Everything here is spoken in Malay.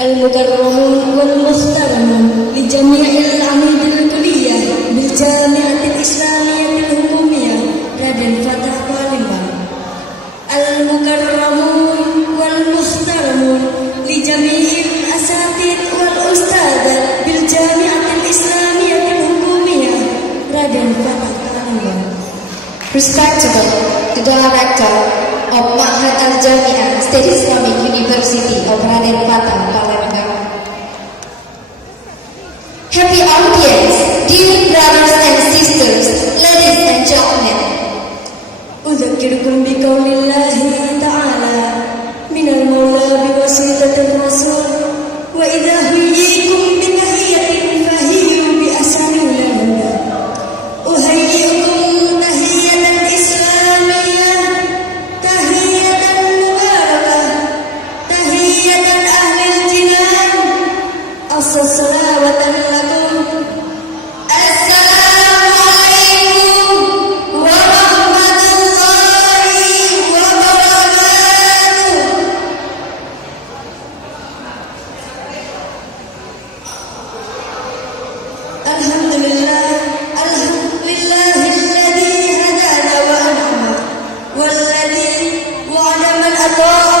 المكرمون والمحترمون لجميع العميد الكلية بالجامعة الإسلامية الحكومية Raden Fatah Palembang. المكرمون والمحترمون لجميع الأساتذة والأستاذات بالجامعة الإسلامية الحكومية Raden Fatah Palembang. Respectable to the Rector of Ma'had Al-Jami'ah State Islamic University of Raden Fatah Palembang. Happy audience, dear brothers and sisters, ladies and gentlemen. أذكركم بقول الله تعالى من المولى بوسيلة الرسول وإذا حييتم بتحية فحيوا بأحسن منها أحييكم تحية إسلامية تحية مباركة تحية أهل الجنان الصلاة لكم. الحمد لله الذي هدانا وأنعم والذي وعد من أطاع